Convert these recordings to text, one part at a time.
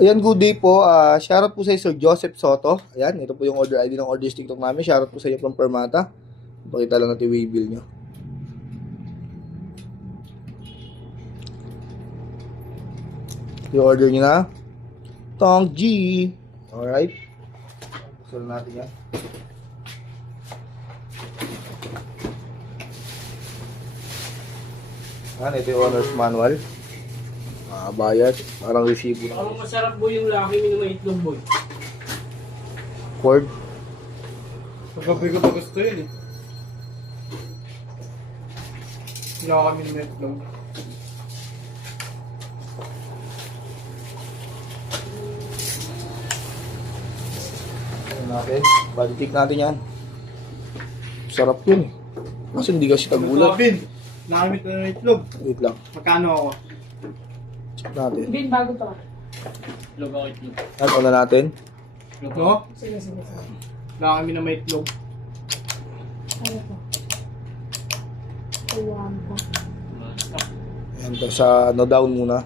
Ayan, good day po. Shoutout po sa Sir Joseph Soto. Ayan, ito po yung order ID ng Orders TikTok namin. Shoutout po sa inyo from Permata. Pakita lang natin yung waybill nyo. Yung order nyo na. Tong G. Alright. Buksan natin yan. Ayan, ito yung owner's manual. Bayad. Parang resibo na. Ang masarap boy yung laki, minumay itlog boy. Cord. Pagkabi ko pa gusto yun eh. Wala kami ng itlog. Ano natin? Body tick natin yan. Sarap yun. Kasi hindi kasi tagulat. Bin, nakamit na ng itlog. Wait lang. Magkano ako? Check natin. Bin, bago pa. Itlog ako itlog. Ano na natin? Itlog No? Sige, sige. Wala kami na may itlog. Ano po? Ayan po. Ayan to, sa no down muna.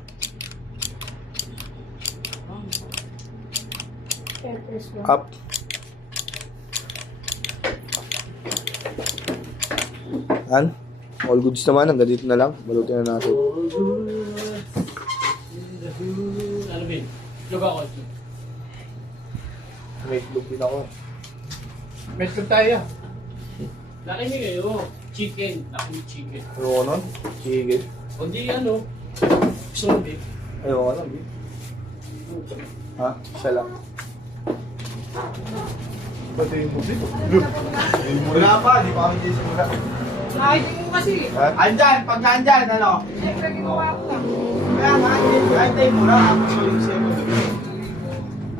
Peppers po. Up. Yan. All goods naman. Hanggang dito na lang. Balutin na natin. Ano bin? Itlog ako itlog. May itlog din ako. May itlog tayo. Laki niya kayo. Chicken. Laki chicken. Ayoko nun. Sige. O di ano. Gusto mo beef? Ayoko nun. Ha? Isa lang. Pati yung musi. Wala pa. Di pa kami sisimula. Ay, hindi mo kasi. Ha? Andyan, pag nandyan, ano? Siyempre, ginawa ko lang. Kaya nga, antay mo lang.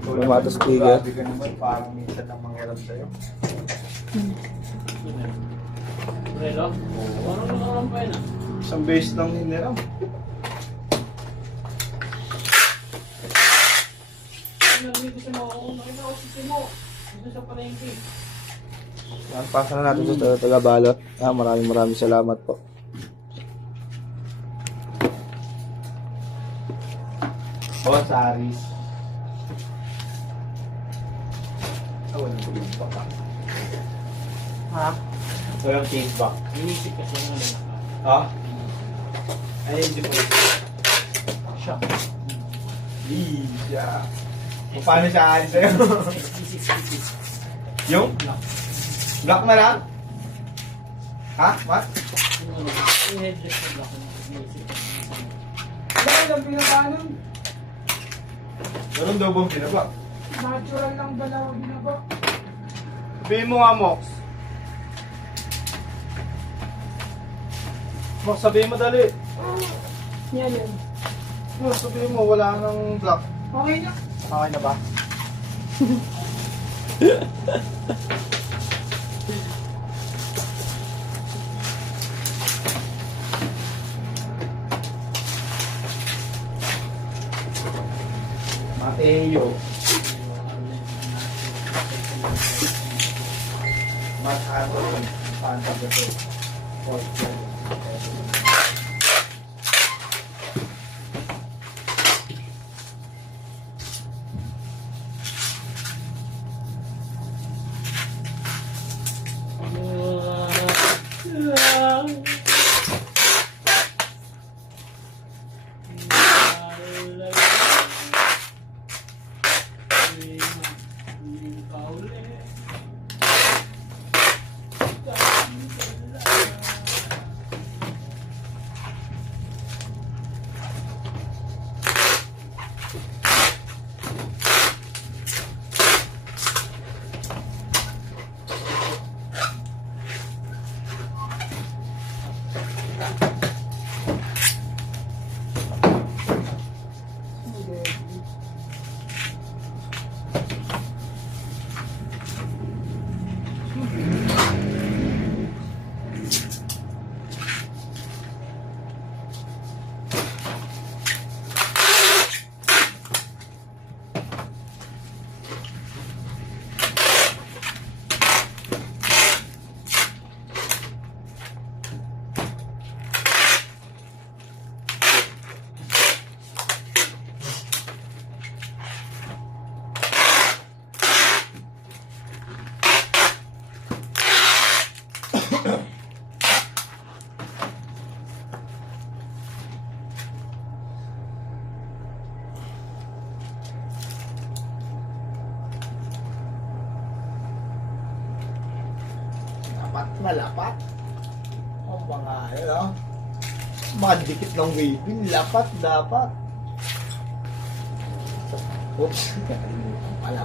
Lumatas trigger. Grabe ka naman, parang minsan ang mangyarap sa'yo. Relo? Parang nakarampay na. Isang base lang hiniram. Nandito siya mo. Nakita ko si Timo. Dito sa palengke. Yan, pasa na natin sa taga-balot. Maraming salamat po. Oh, Saris. Walang feedback. Ha? Walang feedback. Inisip kasi ng ano. Ha? Ay, hindi po. Siya. Iya. Paano siya aalis sa'yo? Yung? Black na lang? Ha? What? Yung headless na black na. Inisip. Dahil ang pinakaano, Meron daw bang pinaba? natural lang ba na ginaba? Sabihin mo nga, Mox. Mox, sabihin mo dali. Yan yun. Mox, sabihin mo, wala nang black. Okay na. Okay na ba? Mateo. Matado. Pantag ito. lapat na lapat. Ang mga, ano, mga dikit ng waving, lapat dapat. Oops, pala.